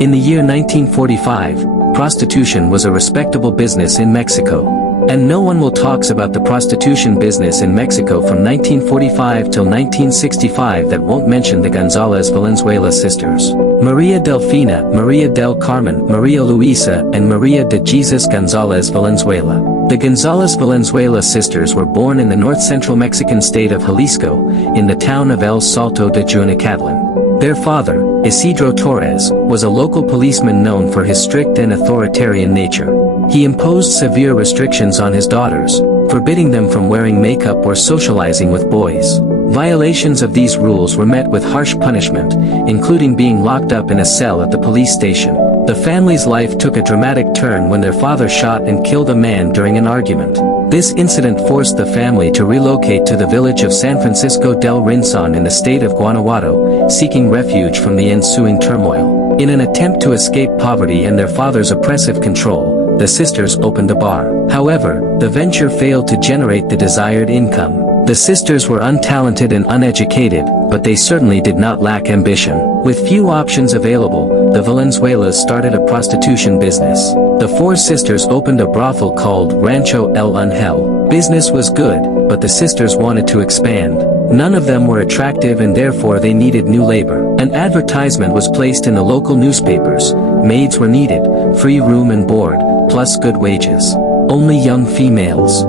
In the year 1945, prostitution was a respectable business in Mexico. And no one will talks about the prostitution business in Mexico from 1945 till 1965 that won't mention the González Valenzuela sisters. Maria Delfina, Maria del Carmen, Maria Luisa, and Maria de Jesus González Valenzuela. The González Valenzuela sisters were born in the north-central Mexican state of Jalisco, in the town of El Salto de Junacatlan. Their father, Isidro Torres, was a local policeman known for his strict and authoritarian nature. He imposed severe restrictions on his daughters, forbidding them from wearing makeup or socializing with boys. Violations of these rules were met with harsh punishment, including being locked up in a cell at the police station. The family's life took a dramatic turn when their father shot and killed a man during an argument. This incident forced the family to relocate to the village of San Francisco del Rincon in the state of Guanajuato, seeking refuge from the ensuing turmoil. In an attempt to escape poverty and their father's oppressive control, the sisters opened a bar. However, the venture failed to generate the desired income. The sisters were untalented and uneducated, but they certainly did not lack ambition. With few options available, the Valenzuelas started a prostitution business. The four sisters opened a brothel called Rancho El Angel. Business was good, but the sisters wanted to expand. None of them were attractive and therefore they needed new labor. An advertisement was placed in the local newspapers. Maids were needed, free room and board, plus good wages. Only young females.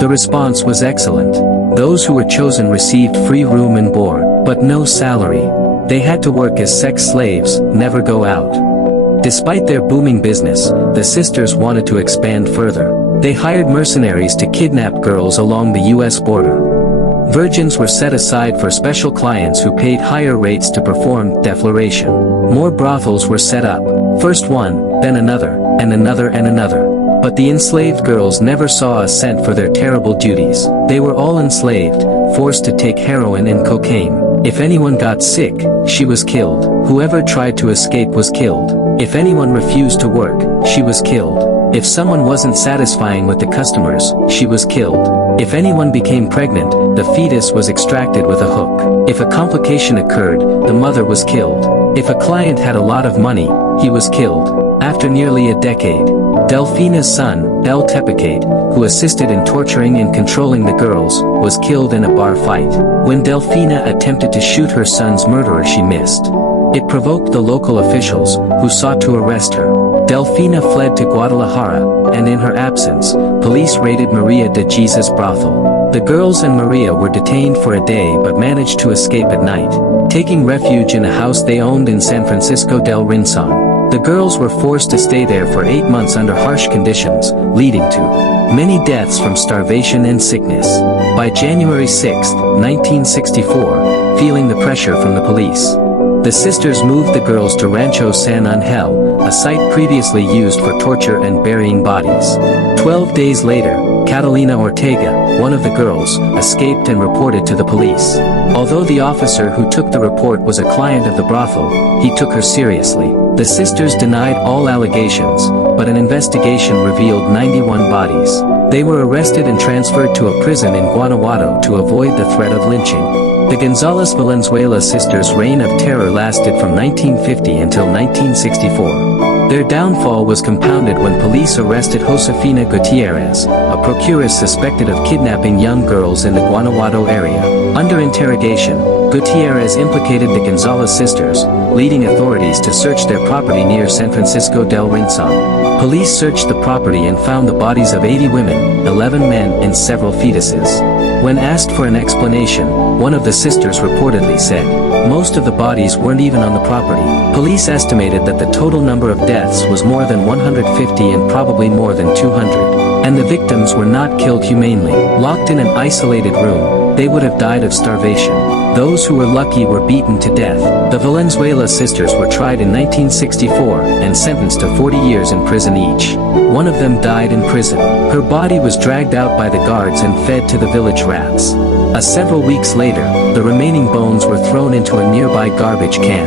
The response was excellent. Those who were chosen received free room and board, but no salary. They had to work as sex slaves, never go out. Despite their booming business, the sisters wanted to expand further. They hired mercenaries to kidnap girls along the US border. Virgins were set aside for special clients who paid higher rates to perform defloration. More brothels were set up. First one, then another, and another and another. But the enslaved girls never saw a cent for their terrible duties. They were all enslaved, forced to take heroin and cocaine. If anyone got sick, she was killed. Whoever tried to escape was killed. If anyone refused to work, she was killed. If someone wasn't satisfying with the customers, she was killed. If anyone became pregnant, the fetus was extracted with a hook. If a complication occurred, the mother was killed. If a client had a lot of money, he was killed. After nearly a decade, Delfina's son, El Tepecade, who assisted in torturing and controlling the girls, was killed in a bar fight. When Delfina attempted to shoot her son's murderer, she missed. It provoked the local officials, who sought to arrest her. Delfina fled to Guadalajara, and in her absence, police raided Maria de Jesus' brothel. The girls and Maria were detained for a day but managed to escape at night, taking refuge in a house they owned in San Francisco del Rincon. The girls were forced to stay there for 8 months under harsh conditions, leading to many deaths from starvation and sickness. By January 6, 1964, feeling the pressure from the police, the sisters moved the girls to Rancho San Angel, a site previously used for torture and burying bodies. 12 days later, Catalina Ortega, one of the girls, escaped and reported to the police. Although the officer who took the report was a client of the brothel, he took her seriously. The sisters denied all allegations, but an investigation revealed 91 bodies. They were arrested and transferred to a prison in Guanajuato to avoid the threat of lynching. The González Valenzuela sisters' reign of terror lasted from 1950 until 1964. Their downfall was compounded when police arrested Josefina Gutierrez, a procuress suspected of kidnapping young girls in the Guanajuato area. Under interrogation, Gutierrez implicated the González sisters, leading authorities to search their property near San Francisco del Rincon. Police searched the property and found the bodies of 80 women, 11 men and several fetuses. When asked for an explanation, one of the sisters reportedly said, "Most of the bodies weren't even on the property." Police estimated that the total number of deaths was more than 150 and probably more than 200. And the victims were not killed humanely. Locked in an isolated room, they would have died of starvation. Those who were lucky were beaten to death. The Valenzuela sisters were tried in 1964 and sentenced to 40 years in prison each. One of them died in prison. Her body was dragged out by the guards and fed to the village rats. Several weeks later, the remaining bones were thrown into a nearby garbage can.